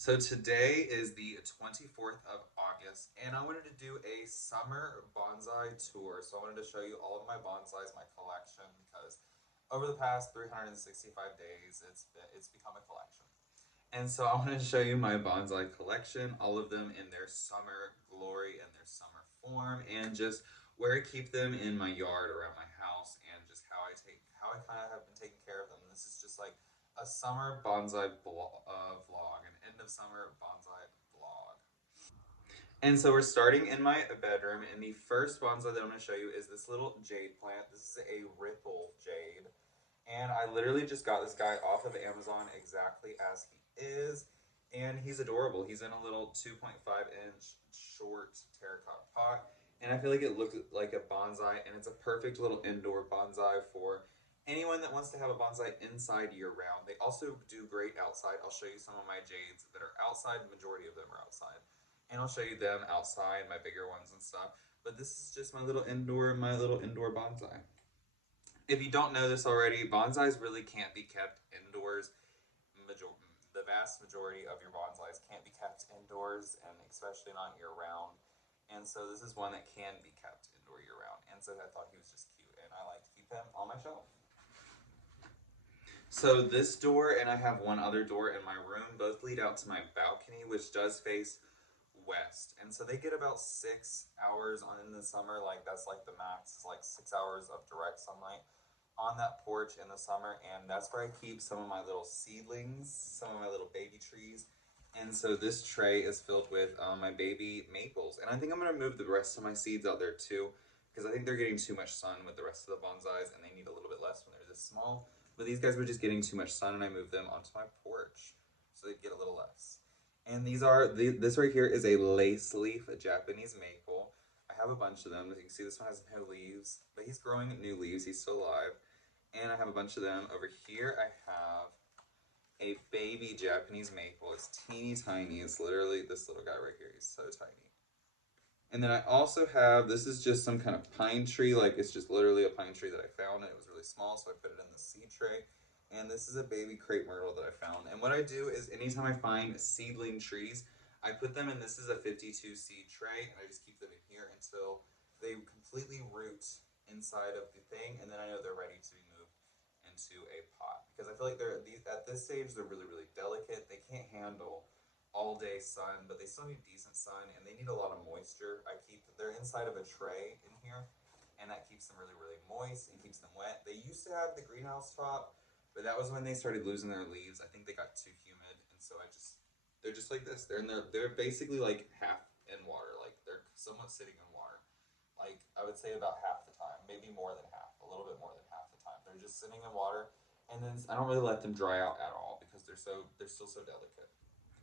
So today is the 24th of August, and I wanted to do a summer bonsai tour. So I wanted to show you all of my bonsais, my collection, because over the past 365 days, it's become a collection. And so I wanted to show you my bonsai collection, all of them in their summer glory and their summer form, and just where I keep them in my yard around my house, and just how I kind of have been taking care of them. This is just like a summer bonsai vlog, an end of summer bonsai vlog. And so we're starting in my bedroom, and the first bonsai that I'm going to show you is this little jade plant. This is a ripple jade, and I literally just got this guy off of Amazon exactly as he is, and he's adorable. He's in a little 2.5-inch short terracotta pot, and I feel like it looks like a bonsai, and it's a perfect little indoor bonsai for anyone that wants to have a bonsai inside year round. They also do great outside. I'll show you some of my jades that are outside. The majority of them are outside, and I'll show you them outside, my bigger ones and stuff. But this is just my little indoor bonsai. If you don't know this already, bonsais really can't be kept indoors. Major- the vast majority of your bonsais can't be kept indoors, and especially not year round. And so this is one that can be kept indoor year round. And so I thought he was just cute, and I like to keep him on my shelf. So this door and I have one other door in my room both lead out to my balcony, which does face west. And so they get about 6 hours on in the summer, like that's like the max, it's like 6 hours of direct sunlight on that porch in the summer, and that's where I keep some of my little seedlings, some of my little baby trees. And so this tray is filled with my baby maples, and I think I'm gonna move the rest of my seeds out there too, because I think they're getting too much sun with the rest of the bonsais, and they need a little bit less when they're this small. But these guys were just getting too much sun, and I moved them onto my porch, so they'd get a little less. And this right here is a lace leaf, a Japanese maple. I have a bunch of them. As you can see, this one has no leaves, but he's growing new leaves. He's still alive. And I have a bunch of them. Over here, I have a baby Japanese maple. It's teeny tiny. It's literally this little guy right here. He's so tiny. And then I also have, this is just some kind of pine tree. Like it's just literally a pine tree that I found. It was really small, so I put it in the seed tray. And this is a baby crepe myrtle that I found. And what I do is anytime I find seedling trees, I put them in, this is a 52 seed tray, and I just keep them in here until they completely root inside of the thing. And then I know they're ready to be moved into a pot. Because I feel like at this stage, they're really, really delicate. They can't handle all day sun, but they still need decent sun, and they need a lot of moisture. They're inside of a tray in here, and that keeps them really, really moist and keeps them wet. They used to have the greenhouse top, but that was when they started losing their leaves. I think they got too humid, and so they're just like this. They're basically like half in water, like they're somewhat sitting in water. Like I would say about half the time, maybe more than half, a little bit more than half the time. They're just sitting in water, and then I don't really let them dry out at all because they're still so delicate.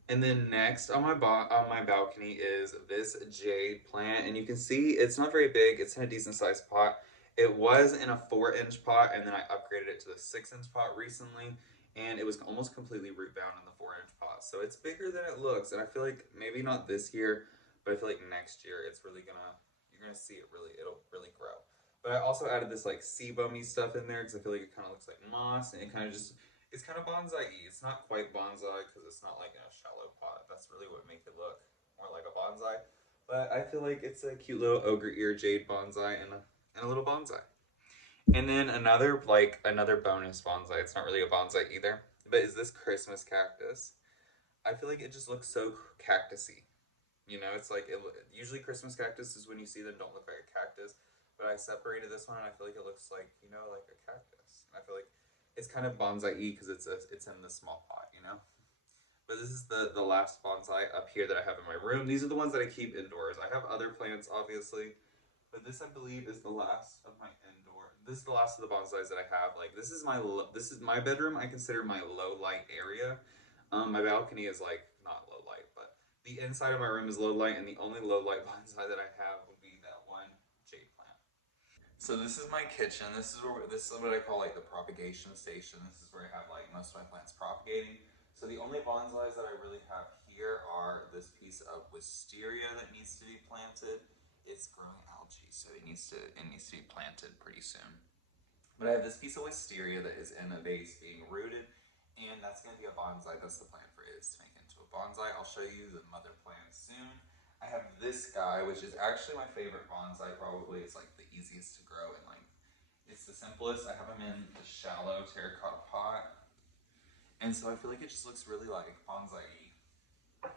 And then next on on my balcony is this jade plant, and you can see it's not very big. It's in a decent sized pot. It was in a 4-inch pot, and then I upgraded it to the 6-inch pot recently, and it was almost completely root bound in the 4-inch pot. So it's bigger than it looks, and I feel like maybe not this year, but I feel like next year it's really gonna you're gonna see it'll really grow. But I also added this like sea bummy stuff in there because I feel like it kind of looks like moss, and it kind of just it's kind of bonsai-y. It's not quite bonsai because it's not like in a shallow pot. That's really what makes it look more like a bonsai. But I feel like it's a cute little ogre ear jade bonsai and a little bonsai. And then another bonus bonsai. It's not really a bonsai either, but is this Christmas cactus. I feel like it just looks so cactusy. You know, it's like usually Christmas cactuses when you see them don't look like a cactus, but I separated this one and I feel like it looks like like a cactus. And I feel like it's kind of bonsai-y because it's in the small pot, you know. But this is the last bonsai up here that I have in my room. These are the ones that I keep indoors. I have other plants, obviously, but this I believe is the last of my indoor. This is the last of the bonsais that I have. Like this is my bedroom. I consider my low light area. My balcony is like not low light, but the inside of my room is low light, and the only low light bonsai that I have would be that one jade plant. So this is my kitchen. This is what I call like the propagation station. This is where I have like most of my plants propagating. So the only bonsais that I really have here are this piece of wisteria that needs to be planted. It's growing algae, so it needs to be planted pretty soon. But I have this piece of wisteria that is in a vase being rooted, and that's going to be a bonsai. That's the plan for it, is to make it into a bonsai. bonsai. I'll show you the mother plant soon. I have this guy, which is actually my favorite bonsai probably. It's like the easiest to grow and like it's the simplest. I have him in the shallow terracotta pot. And so I feel like it just looks really like bonsai-y.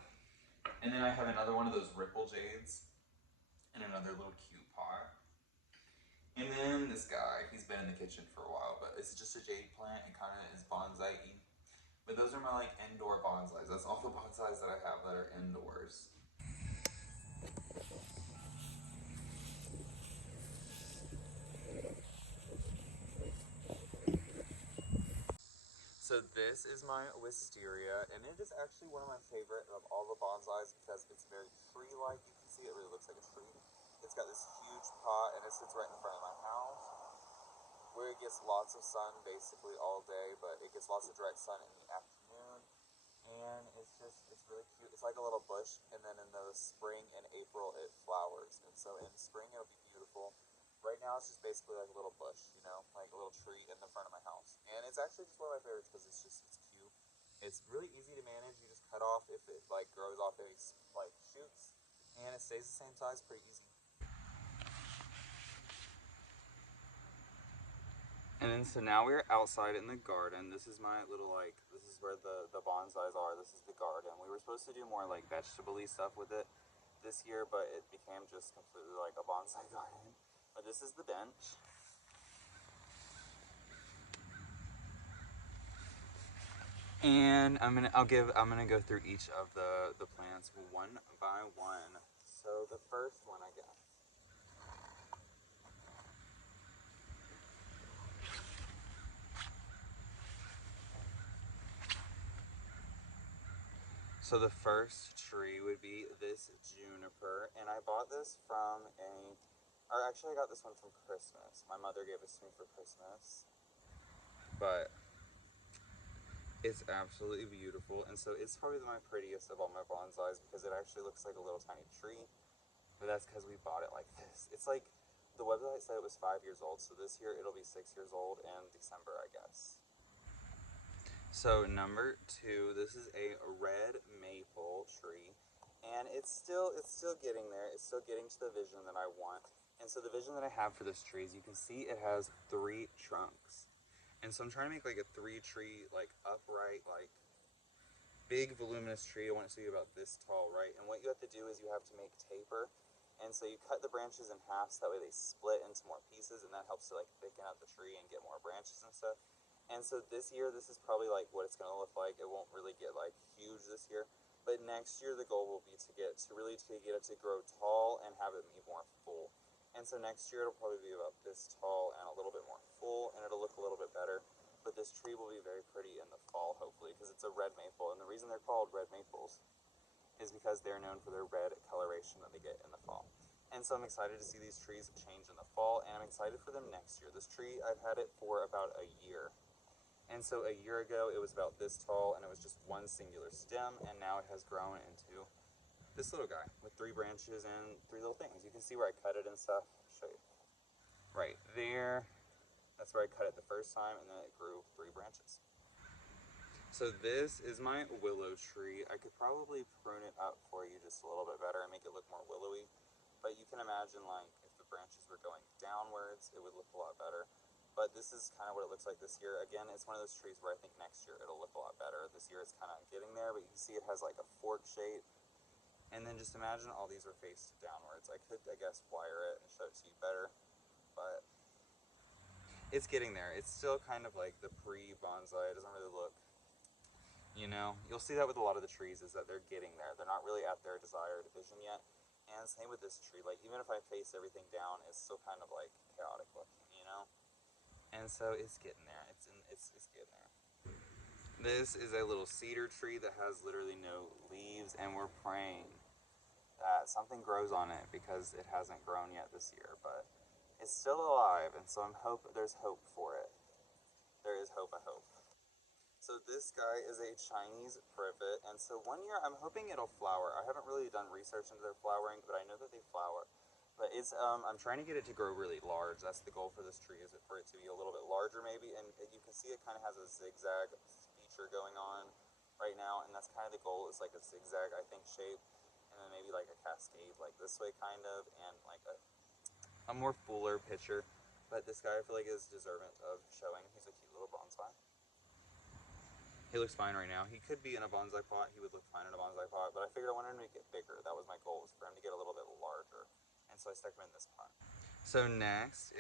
And then I have another one of those ripple jades in another little cute pot. And then this guy, he's been in the kitchen for a while, but it's just a jade plant and kind of is bonsai-y. But those are my like indoor bonsais. That's all the bonsais that I have that are indoors. So this is my wisteria, and it is actually one of my favorite of all the bonsais because it's very tree-like. You can see it really looks like a tree. It's got this huge pot, and it sits right in front of my house, where it gets lots of sun basically all day, but it gets lots of direct sun in the afternoon. And it's really cute. It's like a little bush, and then in the spring and April it flowers. And so in spring it'll be beautiful. Right now it's just basically like a little bush, you know, like a little tree in the front of my house. And it's actually just one of my favorites because it's cute. It's really easy to manage. You just cut off if it like grows off any like shoots, and it stays the same size pretty easy. And then so now we're outside in the garden. This is my little like, this is where the bonsais are. This is the garden. We were supposed to do more like vegetable-y stuff with it this year, but it became just completely like a bonsai garden. But this is the bench. And I'm gonna go through each of the plants one by one. So the first one, I guess. So the first tree would be this juniper, and I bought this from or actually I got this one from Christmas. My mother gave this to me for Christmas, but it's absolutely beautiful, and so it's probably my prettiest of all my bonsais because it actually looks like a little tiny tree, but that's because we bought it like this. It's like, the website said it was 5 years old, so this year it'll be 6 years old in December, I guess. So number two, this is a red maple tree, and it's still getting there. It's still getting to the vision that I want. And so the vision that I have for this tree is, you can see it has 3 trunks. And so I'm trying to make like a 3-tree, like upright, like big voluminous tree. I want it to be about this tall, right? And what you have to do is you have to make taper. And so you cut the branches in half so that way they split into more pieces, and that helps to like thicken out the tree and get more branches and stuff. And so this year, this is probably like what it's going to look like. It won't really get like huge this year, but next year the goal will be to get it to grow tall and have it be more full. And so next year it'll probably be about this tall and a little bit more full, and it'll look a little bit better. But this tree will be very pretty in the fall, hopefully, because it's a red maple, and the reason they're called red maples is because they're known for their red coloration that they get in the fall. And so I'm excited to see these trees change in the fall, and I'm excited for them next year. This tree, I've had it for about a year. And so a year ago, it was about this tall, and it was just one singular stem, and now it has grown into this little guy with 3 branches and 3 little things. You can see where I cut it and stuff. I'll show you. Right there. That's where I cut it the first time, and then it grew 3 branches. So this is my willow tree. I could probably prune it up for you just a little bit better and make it look more willowy. But you can imagine, like, if the branches were going downwards, it would look a lot better. But this is kind of what it looks like this year. Again, it's one of those trees where I think next year it'll look a lot better. This year it's kind of getting there, but you can see it has like a fork shape. And then just imagine all these are faced downwards. I could, I guess, wire it and show it to you better, but it's getting there. It's still kind of like the pre-bonsai. It doesn't really look, you know, you'll see that with a lot of the trees, is that they're getting there. They're not really at their desired vision yet. And same with this tree. Like, even if I face everything down, it's still kind of like chaotic looking, you know? And so it's getting there. It's getting there. This is a little cedar tree that has literally no leaves, and we're praying that something grows on it because it hasn't grown yet this year, but it's still alive, and so there's hope for it. There is hope, I hope. So this guy is a Chinese privet, and so one year I'm hoping it'll flower. I haven't really done research into their flowering, but I know that they flower. But it's I'm trying to get it to grow really large. That's the goal for this tree, is for it to be a little bit larger maybe, and you can see it kind of has a zigzag feature going on. right now, and that's kind of the goal, is like a zigzag, I think, shape, and then maybe like a cascade like this way kind of, and like a more fuller picture. But this guy I feel like is deserving of showing. He's a cute little bonsai. He looks fine right now. He could be in a bonsai pot. He would look fine in a bonsai pot, but I figured I wanted him to get bigger. That was my goal, was for him to get a little bit larger. And so I stuck him in this pot. So next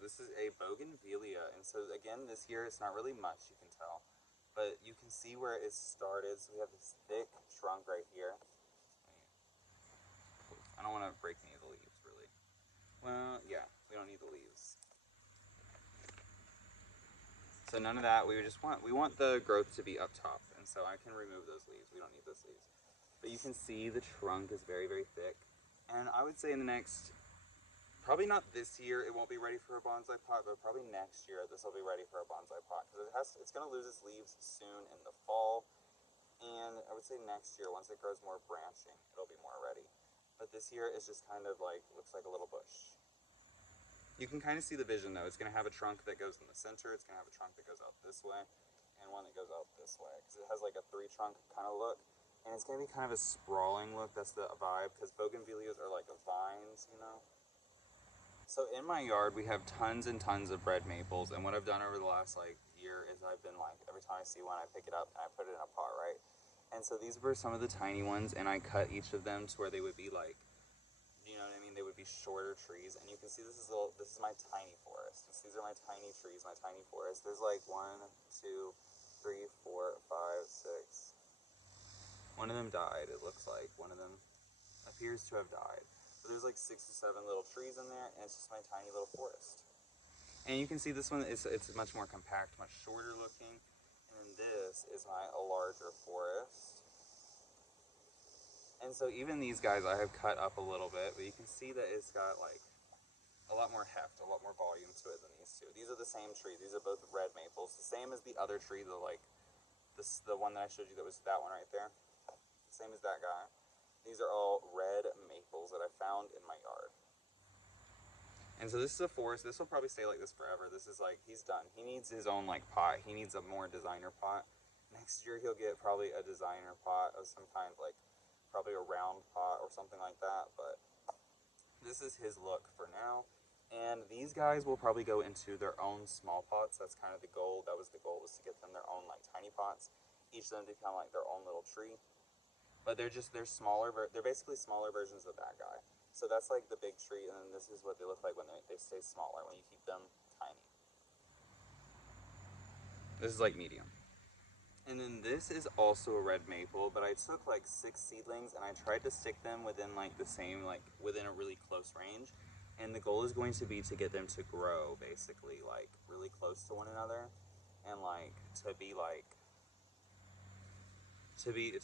this is a bougainvillea. And so again, this year it's not really much, you can tell. But you can see where it started. So we have this thick trunk right here. I don't want to break any of the leaves, really. Well, yeah, we don't need the leaves. So none of that. We want the growth to be up top, and so I can remove those leaves. We don't need those leaves. But you can see the trunk is very, very thick. And I would say in the next, probably not this year, it won't be ready for a bonsai pot, but probably next year this will be ready for a bonsai pot, because it's going to lose its leaves soon in the fall. And I would say next year, once it grows more branching, it'll be more ready. But this year it's just kind of like, looks like a little bush. You can kind of see the vision though. It's going to have a trunk that goes in the center, it's going to have a trunk that goes out this way, and one that goes out this way, because it has like a 3-trunk kind of look, and it's going to be kind of a sprawling look. That's the vibe, because bougainvilleas are like vines, you know. So in my yard we have tons and tons of red maples, and what I've done over the last like year is I've been like, every time I see one I pick it up and I put it in a pot, right? And so these were some of the tiny ones, and I cut each of them to where they would be like, you know what I mean? They would be shorter trees, and you can see this is my tiny forest. These are my tiny trees, my tiny forest. There's like 1, 2, 3, 4, 5, 6. One of them died, it looks like. One of them appears to have died. But there's like 6 or 7 little trees in there, and it's just my tiny little forest. And you can see this one, it's much more compact, much shorter looking. And then this is a larger forest. And so even these guys I have cut up a little bit, but you can see that it's got like a lot more heft, a lot more volume to it than these two. These are the same tree. These are both red maples, the same as the other tree, the one that I showed you, that was that one right there. Same as that guy. These are all red maples that I found in my yard. And so this is a forest. This will probably stay like this forever. This is like, he's done. He needs his own like pot. He needs a more designer pot. Next year he'll get probably a designer pot of some kind, like probably a round pot or something like that, but this is his look for now. And these guys will probably go into their own small pots. That's kind of the goal. That was the goal, was to get them their own like tiny pots, each of them to become like their own little tree. But they're smaller, they're basically smaller versions of that guy. So that's like the big tree, and then this is what they look like when they stay smaller, when you keep them tiny. This is like medium. And then this is also a red maple, but I took like 6 seedlings and I tried to stick them within like the same, like within a really close range. And the goal is going to be to get them to grow basically like really close to one another, and like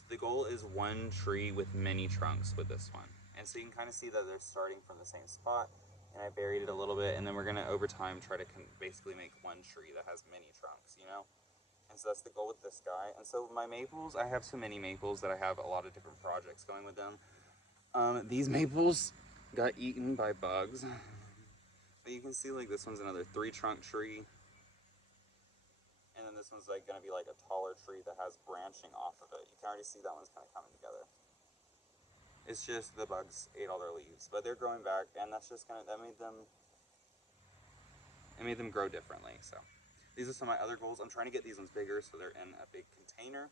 the goal is one tree with many trunks with this one. And so you can kind of see that they're starting from the same spot, and I buried it a little bit, and then we're going to over time try to basically make one tree that has many trunks, you know? And so that's the goal with this guy. And so my maples, I have so many maples that I have a lot of different projects going with them. These maples got eaten by bugs. But you can see like this one's another 3-trunk tree. And then this one's like going to be like a taller tree that has branching off of it. You can already see that one's kind of coming together. It's just the bugs ate all their leaves. But they're growing back, and that's just it made them grow differently, so. These are some of my other goals. I'm trying to get these ones bigger so they're in a big container.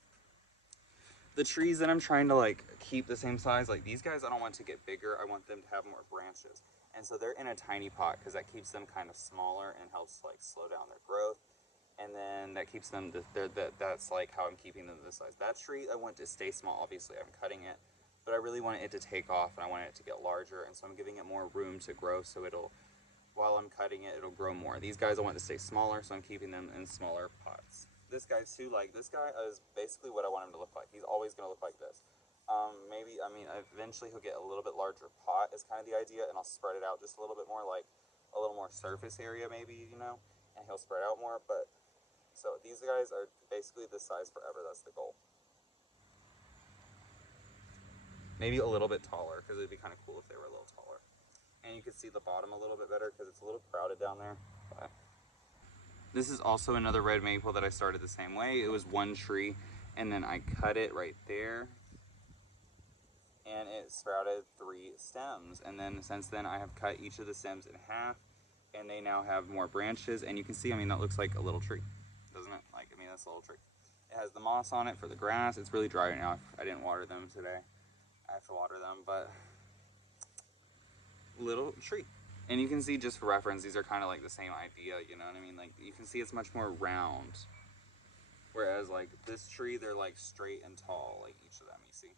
The trees that I'm trying to like keep the same size, like these guys I don't want to get bigger. I want them to have more branches. And so they're in a tiny pot because that keeps them kind of smaller and helps like slow down their growth. And then that keeps them, that's like how I'm keeping them this size. That tree I want to stay small, obviously I'm cutting it, but I really want it to take off and I want it to get larger. And so I'm giving it more room to grow, so while I'm cutting it, it'll grow more. These guys I want to stay smaller, so I'm keeping them in smaller pots. This guy too, like this guy is basically what I want him to look like. He's always going to look like this. Eventually he'll get a little bit larger pot is kind of the idea, and I'll spread it out just a little bit more, like a little more surface area maybe, you know, and he'll spread out more. But so these guys are basically this size forever. That's the goal. Maybe a little bit taller, because it'd be kind of cool if they were a little taller. And you can see the bottom a little bit better because it's a little crowded down there. But this is also another red maple that I started the same way. It was one tree, and then I cut it right there, and it sprouted 3 stems. And then since then I have cut each of the stems in half, and they now have more branches. And you can see, I mean, that looks like a little tree, doesn't it? Like, I mean, that's a little tree. It has the moss on it for the grass. It's really dry right now. I didn't water them today. I have to water them, but little tree. And you can see, just for reference, these are kind of like the same idea, you know what I mean? Like, you can see it's much more round. Whereas, like, this tree, they're like straight and tall, like each of them, you see?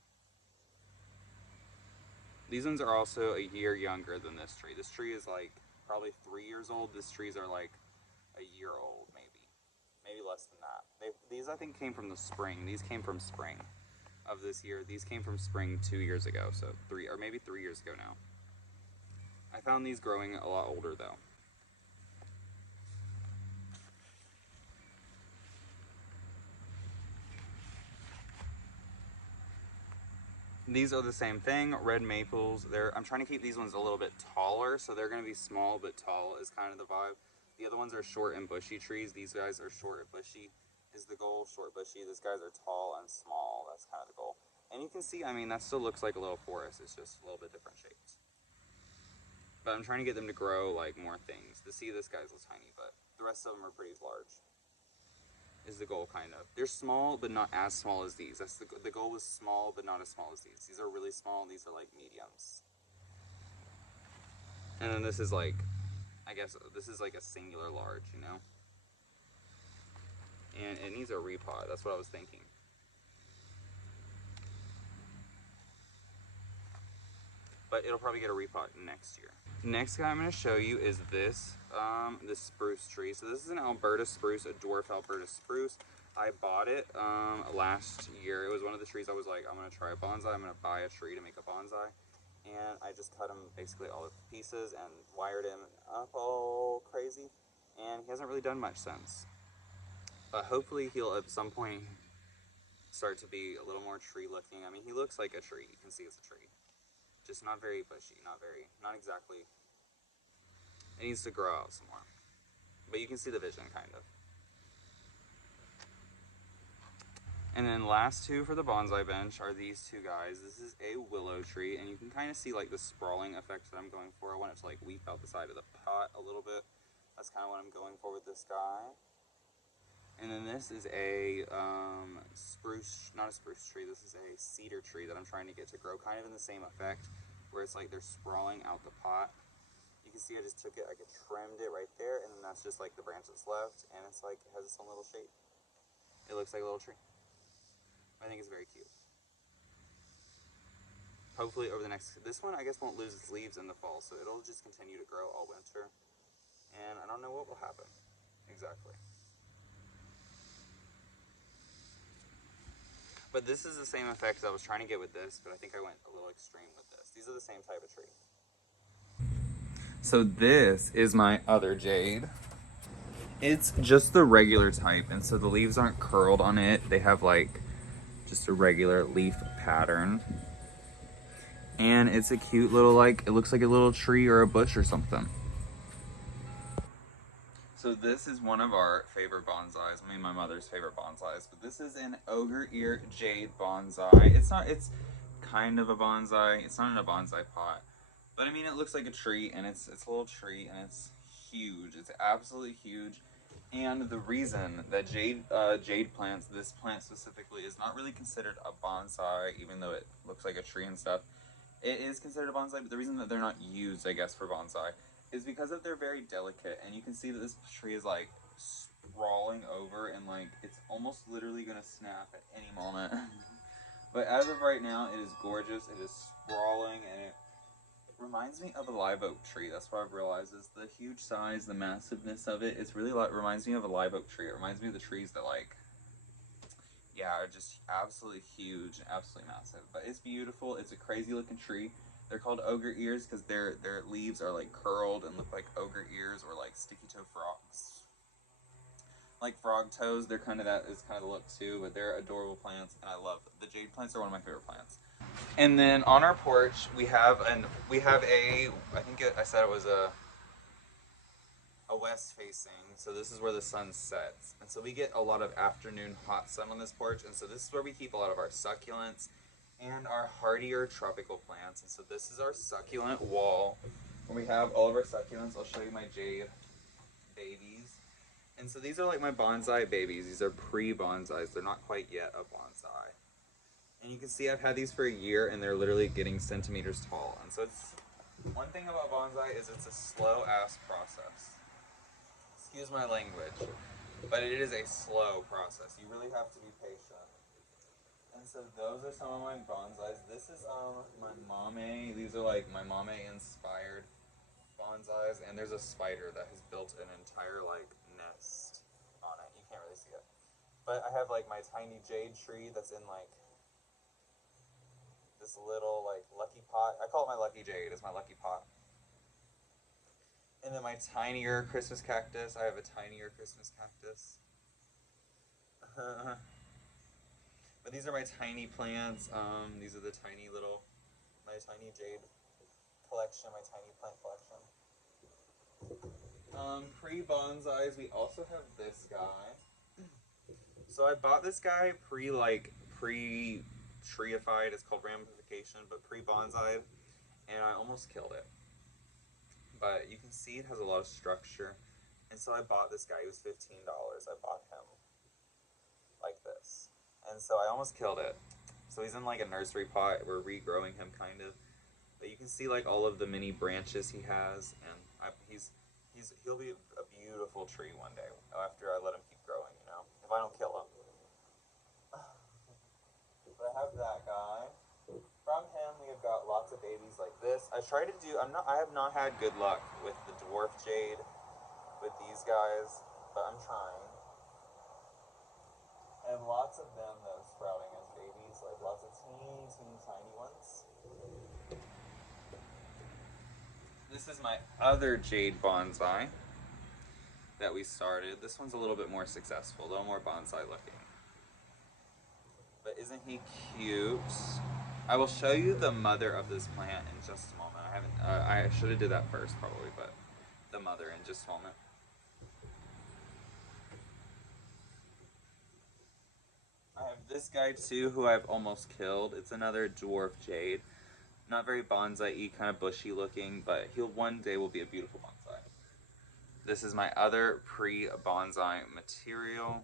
These ones are also a year younger than this tree. This tree is like probably 3 years old. These trees are like a year old, maybe less than that. These I think came from the spring. These came from spring of this year. These came from spring 2 years ago, so 3 or maybe 3 years ago now. I found these growing a lot older though. These are the same thing, red maples. I'm trying to keep these ones a little bit taller, so they're going to be small but tall is kind of the vibe. The other ones are short and bushy trees. These guys are short and bushy is the goal, short bushy. These guys are tall and small. That's kind of the goal. And you can see, I mean, that still looks like a little forest. It's just a little bit different shapes. But I'm trying to get them to grow like more things. To see, this guy's little tiny, but the rest of them are pretty large. Is the goal, kind of. They're small, but not as small as these. That's the goal was small, but not as small as these. These are really small, and these are like mediums. And then this is like, I guess this is like a singular large, you know? And it needs a repot. That's what I was thinking. But it'll probably get a repot next year. Next guy I'm going to show you is this spruce tree. So this is an Alberta spruce, a dwarf Alberta spruce. I bought it last year. It was one of the trees I was like, I'm going to try a bonsai. I'm going to buy a tree to make a bonsai. And I just cut him basically all to pieces and wired him up all crazy. And he hasn't really done much since. But hopefully he'll at some point start to be a little more tree looking. I mean, he looks like a tree. You can see it's a tree. Just not very bushy, not exactly. It needs to grow out some more. But you can see the vision, kind of. And then last two for the bonsai bench are these two guys. This is a willow tree, and you can kind of see like the sprawling effect that I'm going for. I want it to like weep out the side of the pot a little bit. That's kind of what I'm going for with this guy. And then this is a spruce, not a spruce tree, this is a cedar tree that I'm trying to get to grow kind of in the same effect, where it's like they're sprawling out the pot. You can see I just took it, I trimmed it right there, and then that's just like the branch that's left, and it's like, it has its own little shape. It looks like a little tree. I think it's very cute. Hopefully over the next, this one I guess won't lose its leaves in the fall, so it'll just continue to grow all winter. And I don't know what will happen exactly. But this is the same effect I was trying to get with this, but I think I went a little extreme with this. These are the same type of tree. So this is my other jade. It's just the regular type, and so the leaves aren't curled on it. They have like just a regular leaf pattern. And it's a cute little, like, it looks like a little tree or a bush or something. So this is one of our favorite bonsais, me and my mother's favorite bonsais, but this is an ogre ear jade bonsai. It's kind of a bonsai. It's not in a bonsai pot, but I mean, it looks like a tree, and it's a little tree, and it's huge. It's absolutely huge. And the reason that jade plants, this plant specifically, is not really considered a bonsai, even though it looks like a tree and stuff. It is considered a bonsai, but the reason that they're not used, I guess, for bonsai is because they're very delicate, and you can see that this tree is like sprawling over, and like it's almost literally gonna snap at any moment. But as of right now, it is gorgeous. It is sprawling, and it reminds me of a live oak tree. That's what I've realized, is the huge size, the massiveness of it. It's really like, reminds me of a live oak tree. It reminds me of the trees that like, yeah, are just absolutely huge, absolutely massive. But it's beautiful. It's a crazy looking tree. They're called ogre ears because their leaves are like curled and look like ogre ears, or like sticky toe frogs. Like frog toes, they're kind of, that is kind of the look too, but they're adorable plants, and I love them. The jade plants are one of my favorite plants. And then on our porch, we have a, I think I said it was a a west facing, so this is where the sun sets. And so we get a lot of afternoon hot sun on this porch, and so this is where we keep a lot of our succulents and our hardier tropical plants. And so this is our succulent wall where we have all of our succulents. I'll show you my jade babies. And so these are like my bonsai babies. These are pre-bonsais. They're not quite yet a bonsai. And you can see I've had these for a year and they're literally getting centimeters tall. And so it's one thing about bonsai is it's a slow ass process. Excuse my language, but it is a slow process. You really have to be patient. And so those are some of my bonsais. This is my mame. These are like my mame inspired bonsais, and there's a spider that has built an entire like nest on it. You can't really see it, but I have like my tiny jade tree that's in like this little like lucky pot. I call it my lucky jade. It's my lucky pot. And then my tinier Christmas cactus. I have a tinier Christmas cactus. But these are my tiny plants. These are the tiny little, my tiny jade collection, my tiny plant collection. Pre-bonsais, we also have this guy. So I bought this guy pre-treeified. It's called ramification, but pre-bonsai, and I almost killed it. But you can see it has a lot of structure. And so I bought this guy. He was $15. I bought him like this. And so I almost killed it. So he's in like a nursery pot. We're regrowing him kind of. But you can see like all of the mini branches he has. And he'll be a beautiful tree one day after I let him keep growing, you know, if I don't kill him. But I have that guy. From him, we have got lots of babies like this. I have not had good luck with the dwarf jade, with these guys, but I'm trying. I have lots of them that are sprouting as babies, like lots of teeny tiny ones. This is my other jade bonsai that we started. This one's a little bit more successful, a little more bonsai looking. But isn't he cute? I will show you the mother of this plant in just a moment. I should have did that first probably, but the mother in just a moment. I have this guy too who I've almost killed. It's another dwarf jade. Not very bonsai-y, kind of bushy looking, but one day will be a beautiful bonsai. This is my other pre-bonsai material.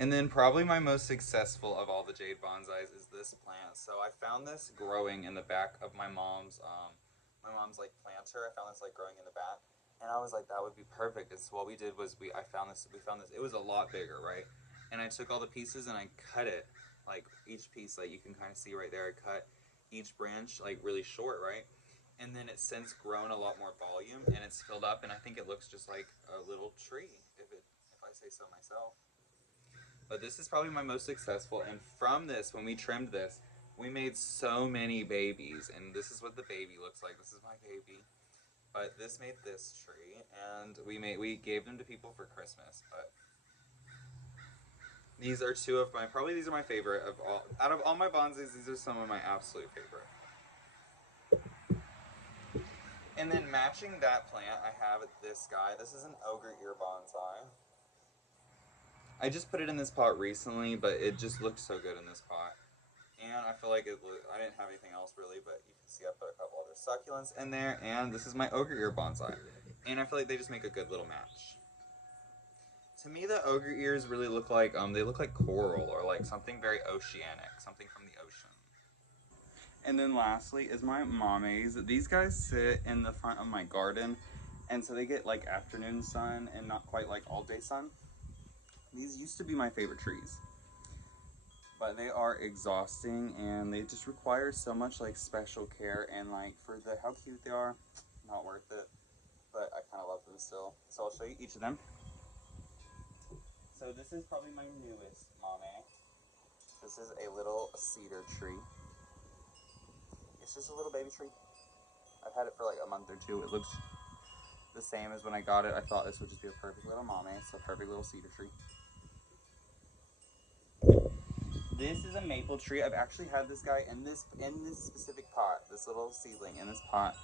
And then probably my most successful of all the jade bonsais is this plant. So I found this growing in the back of my mom's like planter. I found this like growing in the back, and I was like, that would be perfect. It's what we did was we found this. It was a lot bigger, right? And I took all the pieces and I cut it, like each piece, like you can kind of see right there. I cut each branch like really short, right? And then it's since grown a lot more volume and it's filled up, and I think it looks just like a little tree, if I say so myself. But this is probably my most successful, and from this, when we trimmed this, we made so many babies, and this is what the baby looks like. This is my baby. But this made this tree, and we gave them to people for Christmas. But these are these are my favorite of all. Out of all my bonsais, these are some of my absolute favorite. And then matching that plant, I have this guy. This is an ogre ear bonsai. I just put it in this pot recently, but it just looks so good in this pot. And I feel like I didn't have anything else really, but you can see I put a couple other succulents in there, and this is my ogre ear bonsai. And I feel like they just make a good little match. To me, the ogre ears really look like, they look like coral or like something very oceanic, something from the ocean. And then lastly is my mames. These guys sit in the front of my garden, and so they get like afternoon sun and not quite like all day sun. These used to be my favorite trees, but they are exhausting and they just require so much like special care, and like for how cute they are, not worth it, but I kind of love them still. So I'll show you each of them. So this is probably my newest mame. This is a little cedar tree. It's just a little baby tree. I've had it for like a month or two. It looks the same as when I got it. I thought this would just be a perfect little mame. It's a perfect little cedar tree. This is a maple tree. I've actually had this guy in this specific pot, this little seedling in this pot,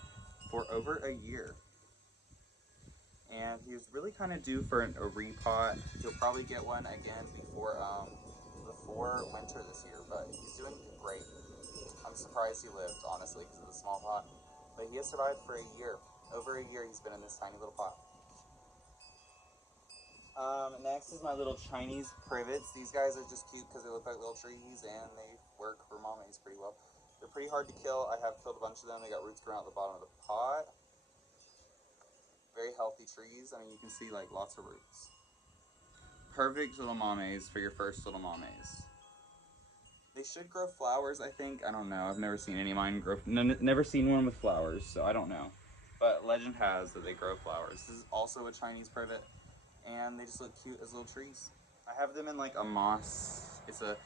for over a year. and he was really kind of due for a repot. He'll probably get one again before winter this year, but he's doing great. I'm surprised he lived, honestly, because of the small pot. But he has survived for a year. Over a year he's been in this tiny little pot. Next is my little Chinese privets. These guys are just cute because they look like little trees and they work for mommies pretty well. They're pretty hard to kill. I have killed a bunch of them. They got roots growing out the bottom of the pot. Very healthy trees. I mean, you can see like lots of roots. Perfect little mommies for your first little mommies. They should grow flowers, I think. I don't know. I've never seen any of mine grow. Never seen one with flowers, so I don't know. But legend has that they grow flowers. This is also a Chinese privet, and they just look cute as little trees. I have them in like a moss. It's a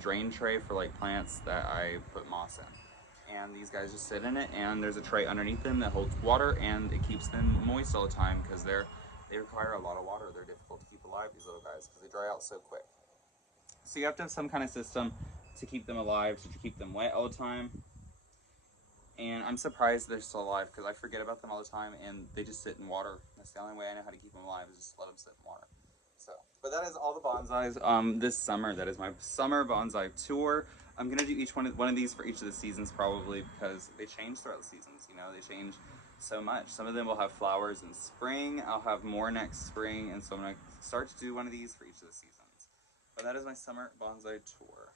drain tray for like plants that I put moss in. And these guys just sit in it, and there's a tray underneath them that holds water, and it keeps them moist all the time because they require a lot of water. They're difficult to keep alive, these little guys, because they dry out so quick. So you have to have some kind of system to keep them alive, to keep them wet all the time. And I'm surprised they're still alive because I forget about them all the time and they just sit in water. That's the only way I know how to keep them alive, is just let them sit in water. So, but that is all the bonsais this summer. That is my summer bonsai tour. I'm gonna do each one of these for each of the seasons probably, because they change throughout the seasons. You know, they change so much. Some of them will have flowers in spring. I'll have more next spring, and so I'm gonna start to do one of these for each of the seasons. But that is my summer bonsai tour.